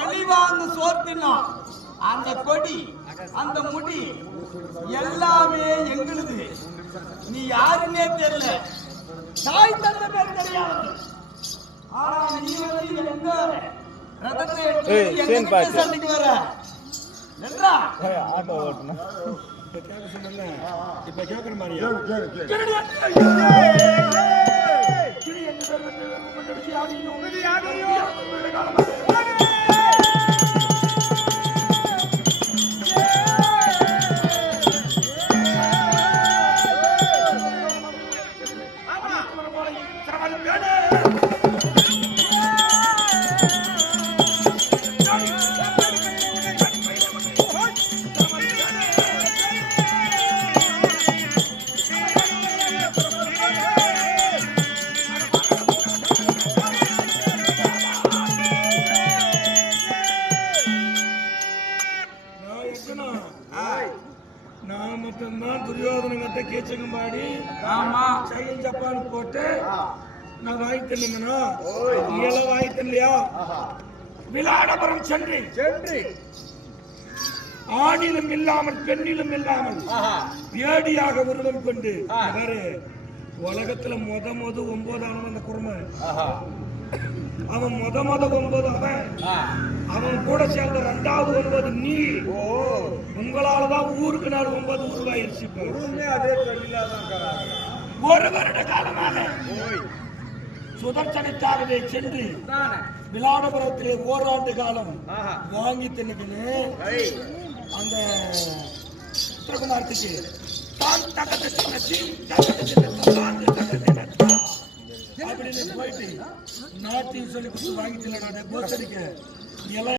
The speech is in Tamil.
பழிவாங்க சோர்த்தினா அந்த கொடி அந்த முடி எல்லாமே எங்களுது. நீ யாருன்னே தெரியல, தாய் தந்த பேர் தெரியாது. ஆனா நீ வந்து எங்க ரதத்தை எடுத்து சண்டைக்கு வர என்றா ஆட்டோ ஓட்டணும். இப்ப கேக்குற மாதிரியா நான் மட்டும்தான் துரியோதன கட்ட கீச்சகம்பாடி சைல் ஜப்பான் போட்டு நான் வாய்த்தேன்னா நீல வாய்த்தலையா விளையாடபுரம் சென்று ஆணிலும் இல்லாமல் பெண்ணிலும் இல்லாமல் வேடியாக உருவம் கொண்டு உலகத்துல முத 9 அந்த குருமை அவன் முத 9 அவன் கூட சேர்ந்த 2வது 9 நீ. உங்களாலதான் ஊருக்கு நாள் 9 உருவாயிருச்சு. ஒரு வருட காலமாக சுதர்சனத்தாகவே சென்று விளாடபுரத்திலே ஓராண்டு காலம் வாங்கி தின்னுக்குன்னு அந்த சித்திரகுமாரத்துக்கு அப்படின்னு போயிட்டு நாட்டையும் சொல்லி கொடுத்து வாங்கிட்டு கோசடிக்க